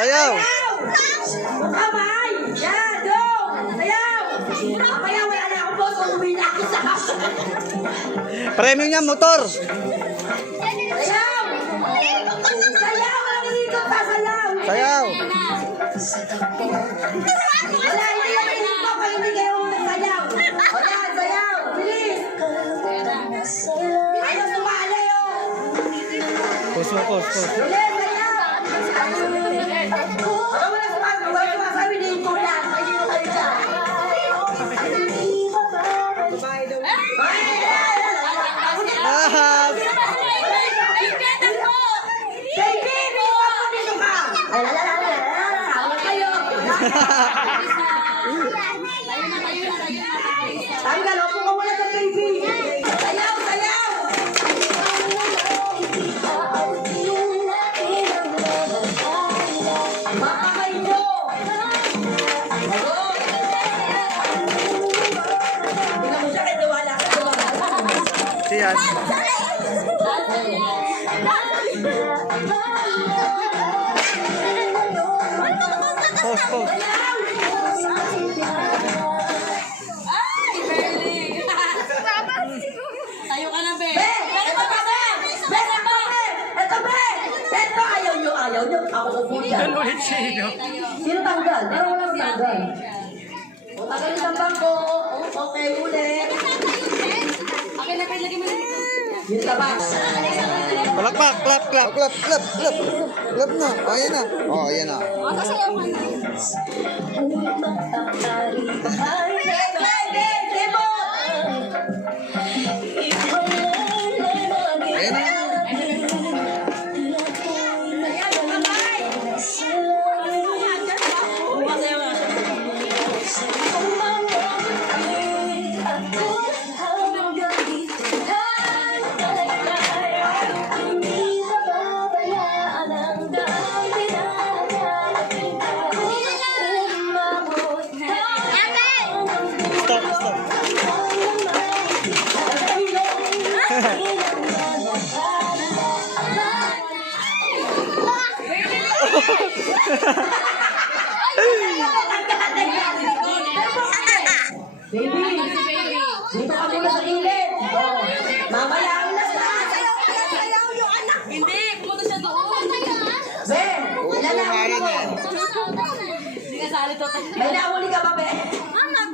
Sayaw! Kamay! Yan! Go! Sayaw! Mamaya wala na akong boss. Umuwi na ako sa house. Premium niya, motor! Sayaw! Sayaw! Ang ikot pa sayaw! Sayaw! Wala, hindi naman ikot pa. Hindi kayo sayaw. Wala, sayaw! Bilis! Ayaw sumali, oh! Pus. Bilis, sayaw! Wala sumasabi dito lang. Ayun kayo dyan. Ah! Baby, bilisan mo dito ka! Ay, hawak kayo! Tanggal, opo ka muna sa baby! Sayaw, sayaw! Makakay nyo! Tingnan mo siya, kahit wala ka. Siyan. Pause. Tayo ka na, be. Be! Ito pa, be! Be! Ito, be! Ito, ayaw nyo. Ako upo dyan. Sino tanggal? Pero walang tanggal. O, tanggalin ang bangko. Okay, ulit. Okay na, lagay mo na. Yung tabas. Palakpak, clap. Clap na. Oh, ayan na. Oh, ayan na. O, sasayaw ka na. Ayan na. Stop. Baby, dito ka muna sa gilid. Oh, mamaya ang nasa. Hindi, pumunta siya doon. Be, ilan na ako mo? Hindi ka sali to. May nauli ka ba, be? Mama,